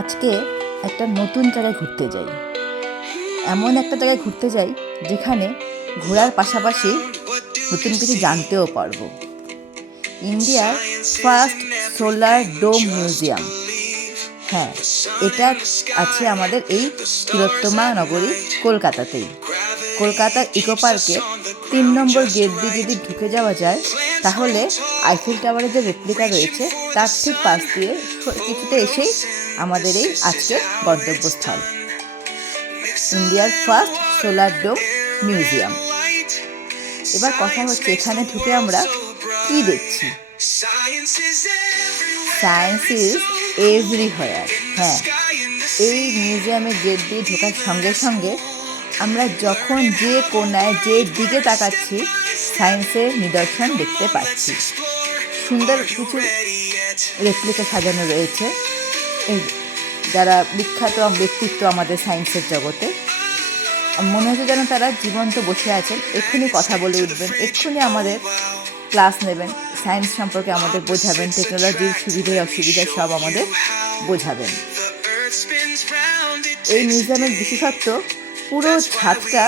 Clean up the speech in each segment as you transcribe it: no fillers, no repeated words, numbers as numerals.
আজকে একটা নতুন জায়গায় ঘুরতে যাই। এমন একটা জায়গায় ঘুরতে যাই যেখানে ঘোরার পাশাপাশি নতুন কিছু জানতেও পারবো। ইন্ডিয়ার ফার্স্ট সোলার ডোম মিউজিয়াম। হ্যাঁ, এটা আছে আমাদের এই তিলোত্তমা নগরী কলকাতাতেই। কলকাতার ইকো পার্কের ৩ নম্বর গেট দিয়ে যদি ঢুকে যাওয়া যায় তাহলে আইফেল টাওয়ারের যে রেপ্লিকা রয়েছে তার ঠিক পাশ দিয়ে কিছুটা এসেই আমাদের এই আজকের গন্তব্যস্থল, ইন্ডিয়ার ফার্স্ট সোলার ডোম মিউজিয়াম। এবার কথা হচ্ছে এখানে ঢুকে আমরা কি দেখছি। Science is everywhere. হ্যাঁ, এই মিউজিয়ামের গেট দিয়ে ঢোকার সঙ্গে সঙ্গে আমরা যখন যে কোনায় যে দিকে তাকাচ্ছি সায়েন্সের নিদর্শন দেখতে পাচ্ছি। সুন্দর কিছু রেপ্লিকা সাজানো রয়েছে, এই যারা বিখ্যাত ব্যক্তিত্ব আমাদের সায়েন্সের জগতে। মনে হচ্ছে যেন তারা জীবন্ত বসে আছেন, এক্ষুনি কথা বলে উঠবেন, এক্ষুনি আমাদের ক্লাস নেবেন, সায়েন্স সম্পর্কে আমাদের বোঝাবেন, টেকনোলজির সুবিধে অসুবিধা সব আমাদের বোঝাবেন। এই মিউজিয়ামের বিশেষত্ব, পুরো ছাদটা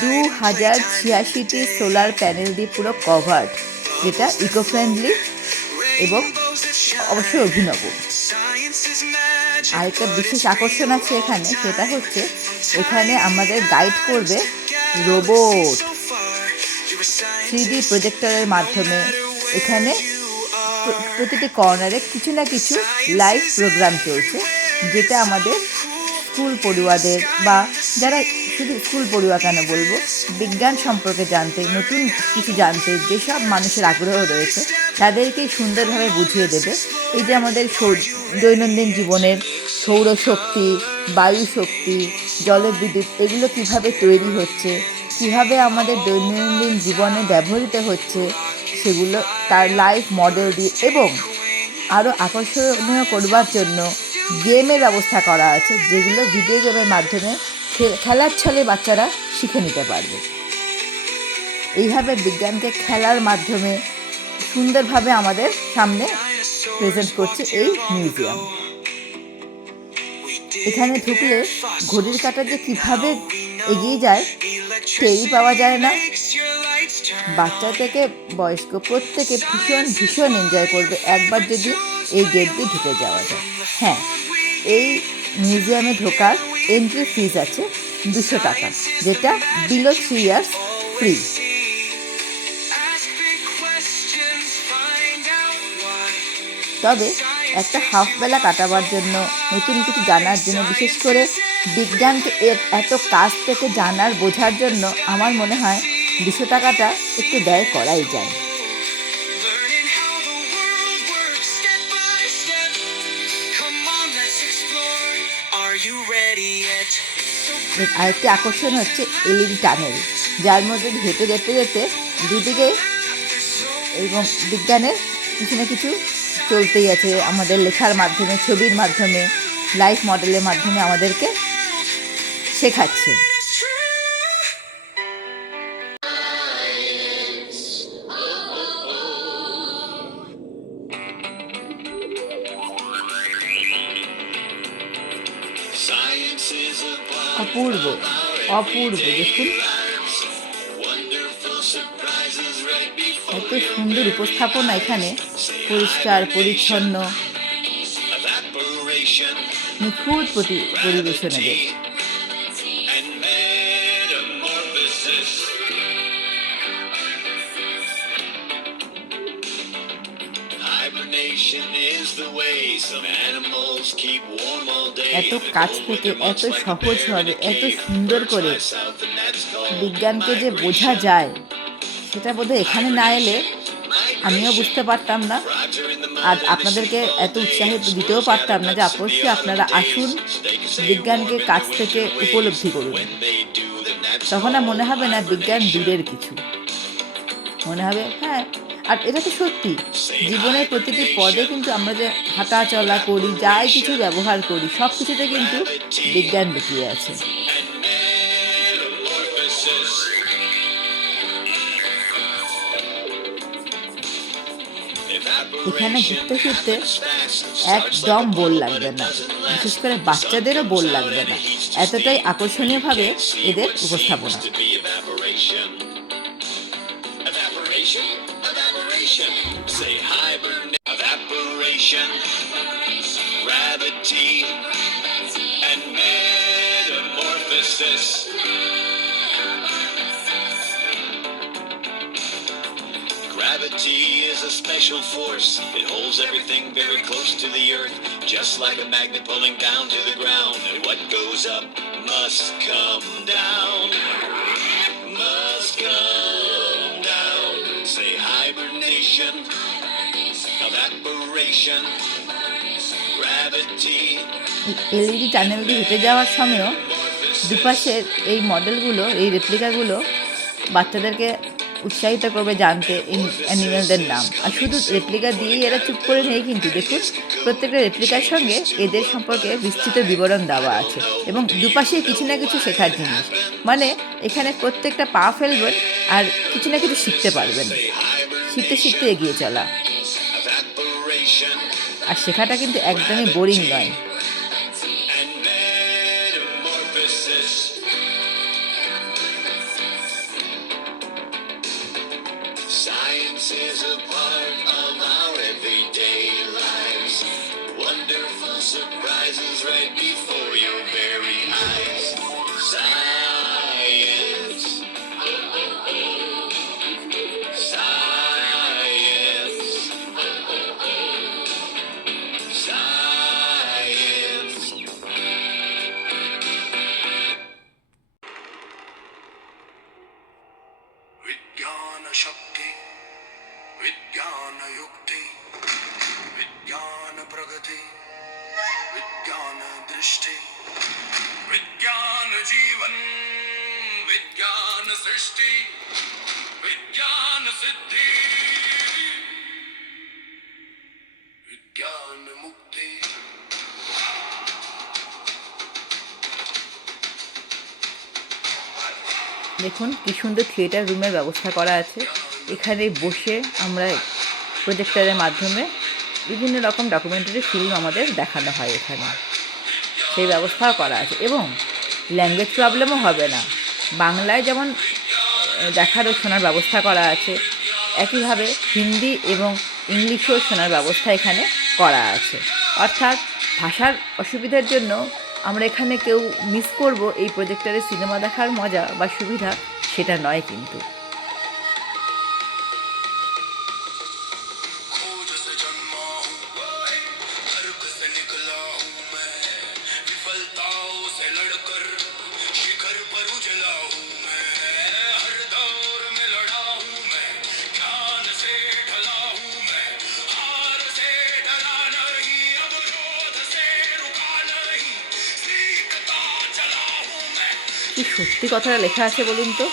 2086টি সোলার প্যানেল দিয়ে পুরো কভার্ড, যেটা ইকো ফ্রেন্ডলি এবং অবশ্যই অভিনব। আরেকটা বিশেষ আকর্ষণ আছে এখানে, সেটা হচ্ছে এখানে আমাদের গাইড করবে রোবট 3D প্রজেক্টরের মাধ্যমে। এখানে প্রতিটি কর্নারে কিছু না কিছু লাইভ প্রোগ্রাম চলছে, যেটা আমাদের স্কুল পড়ুয়াদের বা যারা শুধু স্কুল পড়ুয়া কেন বলবো, বিজ্ঞান সম্পর্কে জানতে, নতুন কিছু জানতে যেসব মানুষের আগ্রহ রয়েছে তাদেরকেই সুন্দরভাবে বুঝিয়ে দেবে। এই যে আমাদের দৈনন্দিন জীবনের সৌরশক্তি, বায়ু শক্তি, জলবিদ্যুৎ এগুলো কিভাবে তৈরি হচ্ছে, কিভাবে আমাদের দৈনন্দিন জীবনে ব্যবহৃত হচ্ছে, সেগুলো তার লাইভ মডেল দিয়ে এবং আরও আকর্ষণীয় করবার জন্য গেমের ব্যবস্থা করা আছে, যেগুলো ভিডিও গেমের মাধ্যমে খেলার ছলে বাচ্চারা শিখে নিতে পারবে। এইভাবে বিজ্ঞানকে খেলার মাধ্যমে সুন্দরভাবে আমাদের সামনে প্রেজেন্ট করছে এই মিউজিয়াম। এখানে ঢুকলে ঘড়ির কাঁটা যে কীভাবে এগিয়ে যায় টেরই পাওয়া যায় না। বাচ্চা থেকে বয়স্ক প্রত্যেকে ভীষণ এনজয় করবে একবার যদি এই গেট দিয়ে ঢুকে যাওয়া যায়। হ্যাঁ, এই মিউজিয়ামে ঢোকার এন্ট্রি ফিজ আছে 200 টাকা, যেটা বিলো 3 ইয়ার্স ফ্রি। তবে একটা হাফ বেলা কাটাবার জন্য, নতুন কিছু জানার জন্য, বিশেষ করে বিজ্ঞানকে এত কাছ থেকে জানার বোঝার জন্য আমার মনে হয় 200 টাকাটা একটু ব্যয় করাই যায়। আরেকটি আকর্ষণ হচ্ছে এলইডি টানেল, যার মধ্যে হেঁটে যেতে যেতে দুদিকে এবং বিজ্ঞানের কিছু না কিছু চলতেই আছে, আমাদের লেখার মাধ্যমে, ছবির মাধ্যমে, লাইভ মডেলের মাধ্যমে আমাদেরকে শেখাচ্ছে। অপূর্ব অপূর্ব, দেখুন এত সুন্দর উপস্থাপনা এখানে, পরিষ্কার পরিচ্ছন্ন, নিখুঁত পরিবেশনে। এত কাছ থেকে এত সহজভাবে এত সুন্দর করে বিজ্ঞানকে যে বোঝা যায়, সেটা বোধহয় এখানে না এলে আমিও বুঝতে পারতাম না, আর আপনাদেরকে এত উৎসাহিত দিতেও পারতাম না যে অবশ্যই আপনারা আসুন, বিজ্ঞানকে কাছ থেকে উপলব্ধি করুন। তখন আর মনে হবে না বিজ্ঞান দূরের কিছু, মনে হবে হ্যাঁ। আর এটা তো সত্যি, জীবনের প্রতিটি পদে কিন্তু আমরা যে হাঁটা চলা করি, যাই কিছু ব্যবহার করি, সব কিছুতে কিন্তু বিজ্ঞান লুকিয়ে আছে। এখানে ঘুরতে ফিরতে একদম বোর লাগবে না, বিশেষ করে বাচ্চাদেরও বোর লাগবে না, এতটাই আকর্ষণীয়ভাবে এদের উপস্থাপনা। Gravity is a special force. It holds everything very close to the earth, just like a magnet pulling down to the ground. And what goes up must come down. Must come down. Say hibernation, evaporation, gravity. LED tunnel দিয়ে হেঁটে যাওয়ার সময়ও দুপাশের এই মডেলগুলো, এই রেপ্লিকাগুলো বাচ্চাদেরকে উৎসাহিত করবে জানতে অ্যানিমেলদের নাম। আর শুধু রেপ্লিকা দিয়েই এরা চুপ করে নেই, কিন্তু দেখুন প্রত্যেকটা রেপ্লিকার সঙ্গে এদের সম্পর্কে বিস্তৃত বিবরণ দেওয়া আছে এবং দুপাশেই কিছু না কিছু শেখার জিনিস। মানে এখানে প্রত্যেকটা পা ফেলবেন আর কিছু না কিছু শিখতে পারবেন, শিখতে শিখতে এগিয়ে চলা। আর শেখাটা কিন্তু একদমই বোরিং নয়। Science is a part of our everyday lives. Wonderful surprises right before your very eyes. Science. Science. Science. Vijnana Shakti, Vijnana Yukti, Vijnana Pragati, Vijnana Drishti, Vijnana Jeevan, Vijnana Srishti, Vijnana Siddhi, Vijnana Mukti. দেখুন কি সুন্দর theatre রুমের ব্যবস্থা করা আছে। এখানে বসে আমরা প্রজেক্টরের মাধ্যমে বিভিন্ন রকম ডকুমেন্টারি ফিল্ম আমাদের দেখানো হয় এখানে, সেই ব্যবস্থাও করা আছে। এবং ল্যাঙ্গুয়েজ প্রবলেমও হবে না, বাংলায় যেমন দেখার ও শোনার ব্যবস্থা করা আছে, একইভাবে হিন্দি এবং ইংলিশও শোনার ব্যবস্থা এখানে করা আছে। অর্থাৎ ভাষার অসুবিধার জন্য আমরা এখানে কেউ মিস করব এই প্রজেক্টরে সিনেমা দেখার মজা বা সুবিধা, সেটা নয় কিন্তু। কি সত্যি কথাটা লেখা আছে বলুন তো।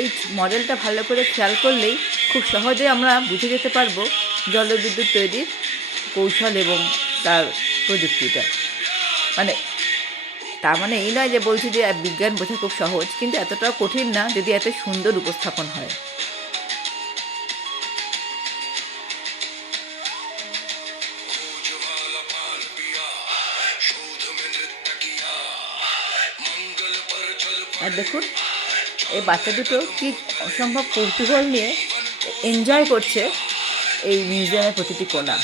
এই মডেলটা ভালো করে খেয়াল করলেই খুব সহজে আমরা বুঝে যেতে পারবো জলবিদ্যুৎ তৈরির কৌশল এবং তার প্রযুক্তিটা। মানে তার মানে এই নয় যে বলছি যে বিজ্ঞান বোঝা খুব সহজ, কিন্তু এতটাও কঠিন না যদি এত সুন্দর উপস্থাপন হয়। আর দেখুন এই বাচ্চা দুটো কি অসম্ভব কৌতূহল নিয়ে এনজয় করছে এই মিউজিয়ামের প্রতিটি কোণা।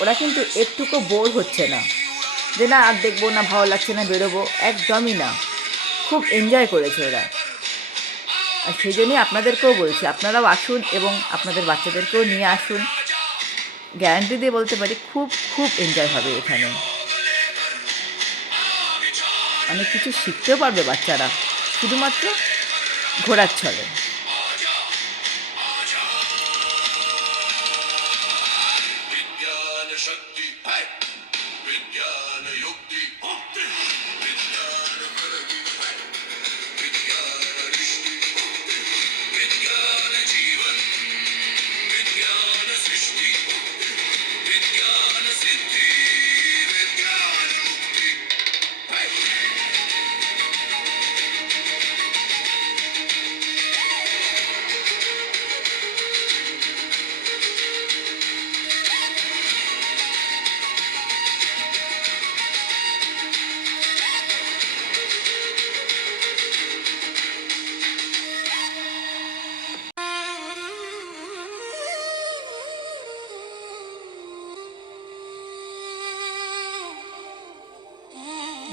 ওরা কিন্তু একটুকু বোর হচ্ছে না যে না আর দেখবো না, ভালো লাগছে না, বেরোবো, একদমই না। খুব এনজয় করেছে ওরা। আর সেই জন্যই আপনাদেরকেও বলছি, আপনারাও আসুন এবং আপনাদের বাচ্চাদেরকেও নিয়ে আসুন। গ্যারান্টি দিয়ে বলতে পারি খুব খুব এনজয় হবে এখানে। অনেক কিছু শিখতেও পারবে বাচ্চারা শুধুমাত্র ঘোরার ছলে। Siddhi, Vijnana Siddhi,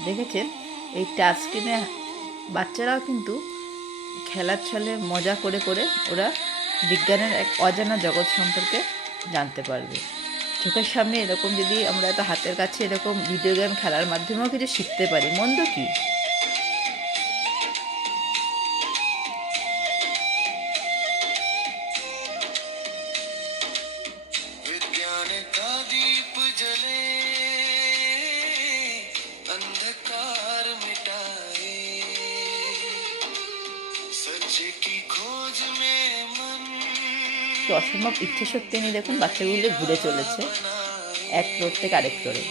দেখেছেন এই টাচ স্ক্রিনে বাচ্চারাও কিন্তু খেলার ছলে মজা করে করে ওরা বিজ্ঞানের এক অজানা জগৎ সম্পর্কে জানতে পারবে। চোখের সামনে এরকম যদি আমরা এত হাতের কাছে এরকম ভিডিও গেম খেলার মাধ্যমেও কিছু শিখতে পারি, মন্দ কি? विज्ञान का दीप जले अंधकार मिटाए सच की खोज में मन কি অসম্ভব ইচ্ছে শক্তি নিয়ে দেখুন বাচ্চাগুলো ঘুরে চলেছে এক ফ্লোর থেকে আরেক ফ্লোরে।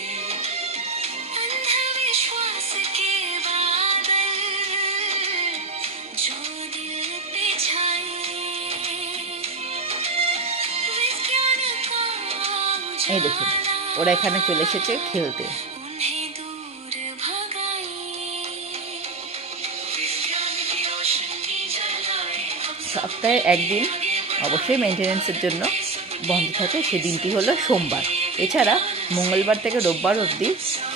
अंधविश्वास के बादल जो दिल पे छाए विज्ञान का এই দেখুন ওরা এখানে চলে এসেছে খেলতে। उन्हें दूर भगाए विज्ञान की रोशनी जलाए সপ্তাহে একদিন অবশ্যই মেনটেন্যান্সের জন্য বন্ধ থাকে, সেদিনটি হলো সোমবার। এছাড়া মঙ্গলবার থেকে রোববার অবধি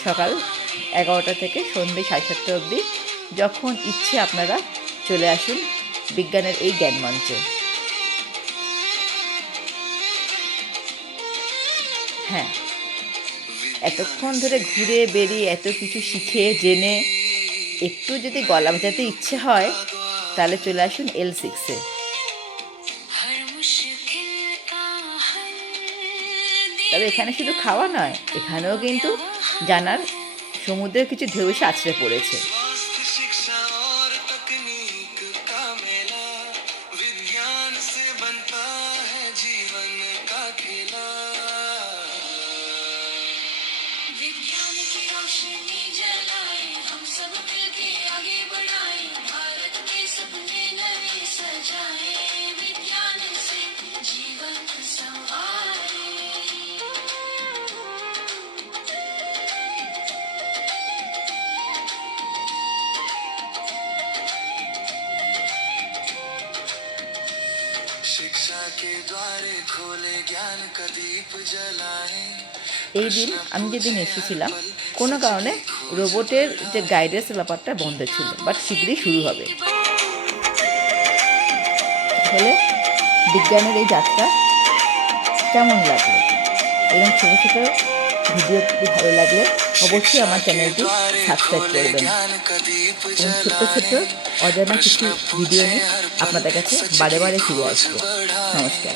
সকাল 11টা থেকে সন্ধ্যে 7:30 অবধি যখন ইচ্ছে আপনারা চলে আসুন বিজ্ঞানের এই জ্ঞান মঞ্চে। হ্যাঁ, এতক্ষণ ধরে ঘুরে বেরিয়ে এত কিছু শিখে জেনে একটু যদি গলা বাজাতে ইচ্ছে হয় তাহলে চলে আসুন L6-এ। हर मुश्किल का हल তবে এখানে শুধু খাওয়া নয়, এখানেও কিন্তু জানার সমুদ্রের কিছু ঢেউ এসে আছড়ে পড়েছে। स्वास्थ्य शिक्षा और तकनीक का मेला विज्ञान से बनता है जीवन का खेला विज्ञान की रोशनी जलाए हम सब मिलके आगे बढ़ाए भारत के सपने नए सजाए विज्ञान से जीवन संवारे शिक्षा के द्वारे खोले ज्ञान का दीप जलाए এই দিন আমি যেদিন এসেছিলাম কোনো কারণে রোবটের যে গাইডেন্স ব্যাপারটা বন্ধ ছিল, বাট শীঘ্রই শুরু হবে। তাহলে বিজ্ঞানের এই যাত্রা কেমন লাগলো? এবং ছোটো ছোটো ভিডিও ভালো লাগলে অবশ্যই আমার চ্যানেলটি সাবস্ক্রাইব করবেন এবং ছোট্ট ছোট্ট অজানা কিছু ভিডিও নিয়ে আপনাদের কাছে বারে বারে ফিরে আসবো। নমস্কার।